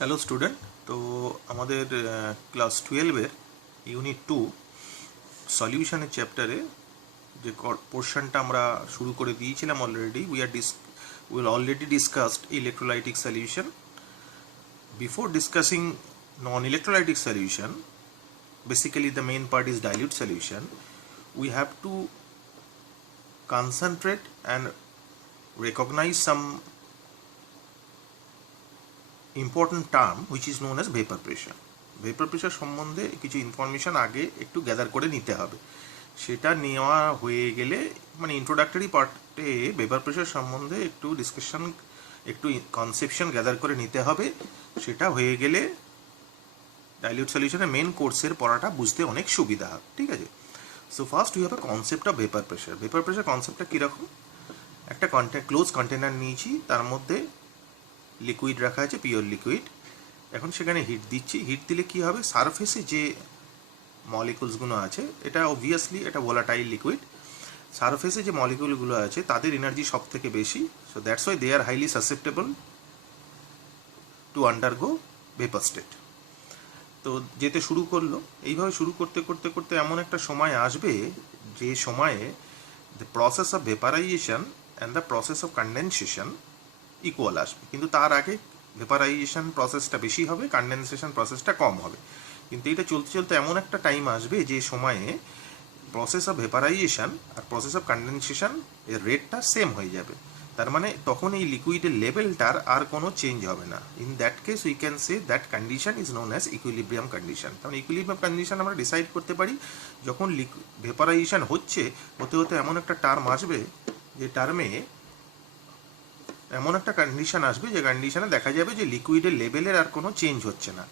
Hello student. তো আমাদের class 12-এর unit 2 সলিউশনের চ্যাপ্টারে যে পোর্শনটা আমরা শুরু করে দিয়েছিলাম already, we already discussed electrolytic solution. Before discussing non-electrolytic solution, basically the main part is dilute solution. We have to concentrate and recognize some important term which is known as vapour pressure. Vapour pressure সম্বন্ধে কিছু information আগে একটু gather করে নিতে হবে। সেটা নেওয়া হয়ে গেলে মানে ইন্ট্রোডাক্টরি পার্টে ভেপার প্রেশার সম্বন্ধে একটু ডিসকাশন, একটু কনসেপশন গ্যাদার করে নিতে হবে। সেটা হয়ে গেলে ডাইলিউট সলিউশনের মেন কোর্সের পড়াটা বুঝতে অনেক সুবিধা হবে। ঠিক আছে। So first we have a concept of vapour pressure. Vapour pressure কনসেপ্টটা কীরকম? একটা ক্লোজ কন্টেনার নিয়েছি, তার মধ্যে লিকুইড রাখা আছে, পিওর লিকুইড। এখন সেখানে হিট দিচ্ছি। হিট দিলে কি হবে? সারফেসে যে মলিকুলসগুলো আছে, এটা অবভিয়াসলি এটা ভোলাটাইল লিকুইড, সারফেসে যে মলিকুলগুলো আছে তাদের এনার্জি সব থেকে বেশি। So that's why they are highly susceptible to undergo vapour state. তো যেতে শুরু করলো। এইভাবে শুরু করতে করতে করতে এমন একটা সময় আসবে যে সময়ে the process of vaporisation and the process of condensation equal আসবে। কিন্তু তার আগে ভেপারাইজেশন প্রসেসটা বেশি হবে, কন্ডেনসেশন প্রসেসটা কম হবে। কিন্তু এটা চলতে চলতে এমন একটা টাইম আসবে যে সময়ে প্রসেস অফ ভেপারাইজেশন আর প্রসেস অফ কন্ডেনসেশন এর রেটটা সেম হয়ে যাবে। তার মানে তখন এই লিকুইডের লেভেলটার আর কোনো চেঞ্জ হবে না। In that case we can say that condition is known as equilibrium condition. তার মানে ইকুইলিব্রিয়াম কন্ডিশন আমরা ডিসাইড করতে পারি যখন ভেপারাইজেশন হচ্ছে, হতে হতে এমন একটা টার্ম আসবে যে টার্মে এমন একটা কন্ডিশন আসবে যে কন্ডিশনে দেখা যাবে যে লিকুইডের লেভেলের আর কোনো চেঞ্জ হচ্ছে না।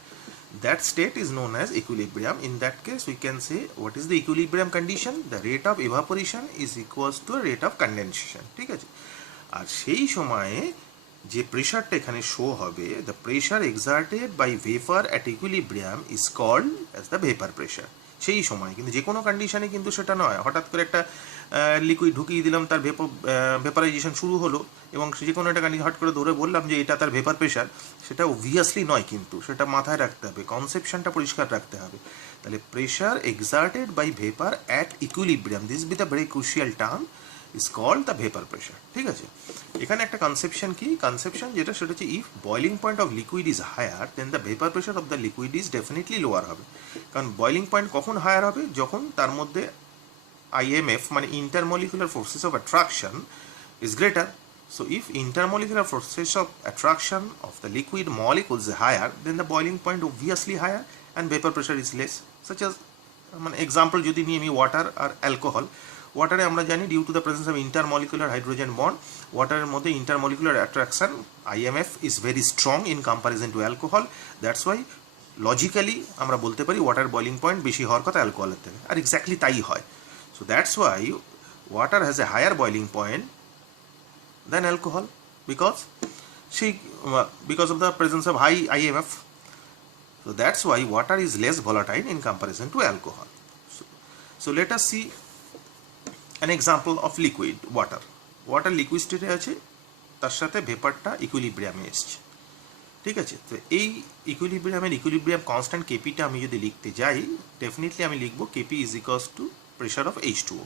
That state is known as equilibrium. In that case we can say what is the equilibrium condition? The rate of evaporation is equals two rate of condensation. ঠিক আছে। আর সেই সময়ে যে প্রেশারটা এখানে শো হবে, the pressure exerted by vapour at equilibrium is called as the vapour pressure. সেই সময় কিন্তু যে কোনো কন্ডিশনে কিন্তু সেটা নয়। হঠাৎ করে একটা লিকুইড ঢুকিয়ে দিলাম, তার ভেপারাইজেশন শুরু হলো এবং যে কোনো একটা কন্ডিশন হট করে ধরে বললাম যে এটা তার ভেপার প্রেশার, সেটা অবভিয়াসলি নয়। কিন্তু সেটা মাথায় রাখতে হবে, কনসেপশনটা পরিষ্কার রাখতে হবে। তাহলে pressure exerted by vapour at equilibrium, this be the very crucial term, is called the vapor pressure. ঠিক আছে। এখানে একটা কনসেপশন কি? কনসেপশন যেটা সেটা হচ্ছে if boiling point of liquid is higher than the vapour pressure of the liquid is definitely lower হবে। কারণ বয়লিং পয়েন্ট কখন হায়ার হবে? যখন তার মধ্যে IMF মানে intermolecular forces of attraction is greater. So if intermolecular forces of attraction of the liquid molecules is higher, then the boiling point obviously higher and vapor pressure is less. Such as মানে example যদি নিই আমি water আর alcohol. ওয়াটারে আমরা জানি due to the presence of intermolecular hydrogen bond, ওয়াটারের মধ্যে intermolecular attraction IMF is very strong in comparison to alcohol. That's why logically আমরা বলতে পারি ওয়াটার বয়লিং পয়েন্ট বেশি হওয়ার কথা অ্যালকোহলের থেকে, আর এক্স্যাক্টলি তাই হয়। So that's why water has a higher boiling point than alcohol because of the presence of high IMF. So that's why water is less volatile in comparison to alcohol. So let us see an example of liquid water. Water liquid state আছে, তার সাথে ভেপারটা ইকুইলিব্রিয়ামে এসছে। ঠিক আছে। তো এই equilibrium constant কেপিটা আমি যদি লিখতে যাই, ডেফিনেটলি আমি লিখবো KP is equals two pressure of H2O.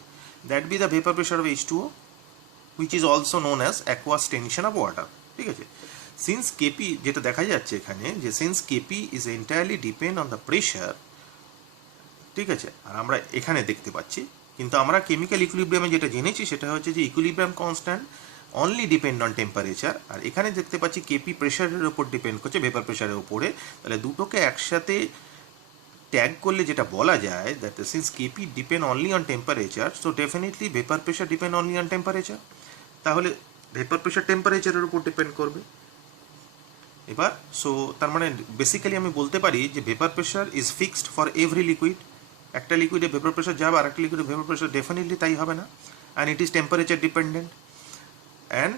That be the vapor pressure of H2O, which is also known as aqueous tension of water. ঠিক আছে। Since Kp যেটা দেখা যাচ্ছে এখানে যে since Kp is entirely depend on the pressure, ঠিক আছে, আর আমরা এখানে দেখতে পাচ্ছি, কিন্তু আমরা কেমিক্যাল ইকুইলিব্রিয়ামে যেটা জেনেছি সেটা হচ্ছে যে equilibrium constant only depend on temperature, আর এখানে দেখতে পাচ্ছি কেপি প্রেশারের উপর ডিপেন্ড করছে, ভেপার প্রেশারের উপরে। তাহলে দুটোকে একসাথে ট্যাগ করলে যেটা বলা যায় that since KP depend only on temperature, so definitely vapour pressure depend only on temperature. তাহলে ভেপার প্রেশার টেম্পারেচারের উপর ডিপেন্ড করবে। এবার সো তার মানে বেসিক্যালি আমি বলতে পারি যে vapour pressure is fixed for every liquid. একটা লিকুইডে ভেপার প্রেশার যাবে, আর একটা লিকুইডে ভেপার প্রেশার ডেফিনেটলি তাই হবে না, and it is temperature dependent. And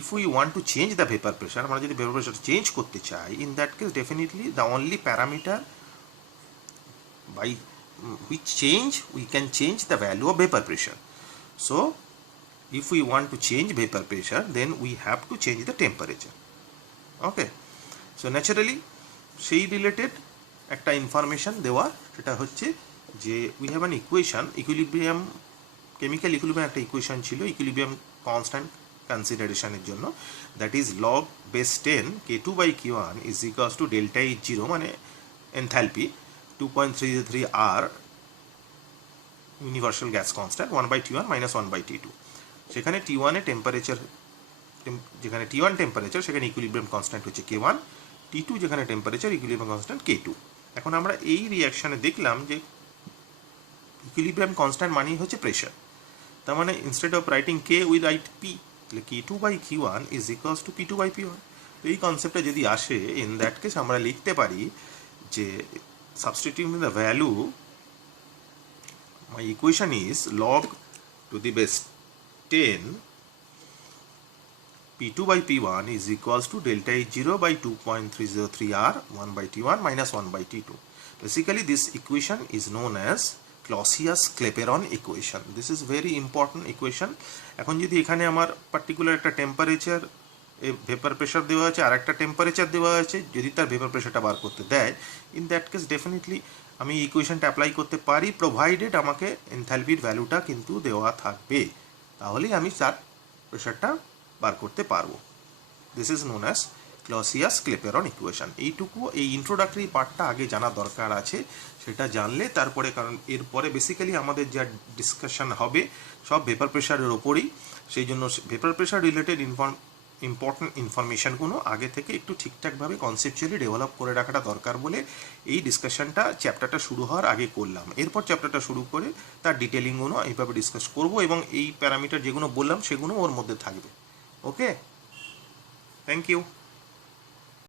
if we want to change the vapour pressure, আমরা যদি ভেপার প্রেশার চেঞ্জ করতে চাই, in that case definitely the only parameter by which change we can change the value of vapor pressure. So if we want to change vapor pressure, then we have to change the temperature. Okay, so naturally সেই related একটা information দেওয়া, সেটা হচ্ছে যে we have an equation, equilibrium, chemical equilibrium একটা ইকুয়েশন ছিল equilibrium constant কনসিডারেশনের জন্য, that is log base 10 K2/K1 is equals to delta H zero মানে enthalpy 2.33 R universal gas constant 1/T1 minus 1/T2। সেখানে T1 এ টেম্পারেচার, যেখানে T1 টেম্পারেচার সেখানে equilibrium constant হচ্ছে K1, T2 যেখানে টেম্পারেচার ইকুইলিব্রিয়াম কনস্ট্যান্ট K2। এখন আমরা এই রিয়াকশানে দেখলাম যে ইকুইলিব্রিয়াম কনস্ট্যান্ট মানেই হচ্ছে প্রেশার, তার মানে instead of writing K we write P, তাহলে K2/K1 is equals two P2/P1। তো এই কনসেপ্টটা যদি আসে, ইন দ্যাট কেস আমরা লিখতে পারি যে substituting the value, my equation is log to the base 10 P2/P1 is equals to delta H0 by 2.303 R 1/T1 minus 1/T2. Basically this equation is known as Clausius-Clapeyron equation. This is very important equation. এখন যদি এখানে আমার particular একটা temperature, vapour pressure দেওয়া আছে, আর একটা temperature দেওয়া আছে, যদি তার ভেপার প্রেশারটা বার করতে দেয়, ইন দ্যাট কেস ডেফিনেটলি আমি ইকুয়েশনটা অ্যাপ্লাই করতে পারি, প্রোভাইডেড আমাকে এনথালপির ভ্যালুটা কিন্তু দেওয়া থাকবে, তাহলেই আমি তার প্রেশারটা বার করতে পারবো। This is known as Clausius-Clapeyron equation. এইটুকু, এই ইন্ট্রোডাক্টরি পার্টটা আগে জানা দরকার আছে, সেটা জানলে তারপরে, কারণ এরপরে বেসিক্যালি আমাদের যা ডিসকাশন হবে সব ভেপার প্রেশারের ওপরই, সেই জন্য ভেপার প্রেশার রিলেটেড ইম্পর্টেন্ট ইনফরমেশানগুলো আগে থেকে একটু ঠিকঠাকভাবে কনসেপচুয়ালি ডেভেলপ করে রাখাটা দরকার বলে এই ডিসকাশনটা চ্যাপ্টারটা শুরু হওয়ার আগে করলাম। এরপর চ্যাপ্টারটা শুরু করে তার ডিটেলিংগুলো এইভাবে ডিসকাস করব, এবং এই প্যারামিটার যেগুলো বললাম সেগুলো ওর মধ্যে থাকবে। ওকে, থ্যাংক ইউ।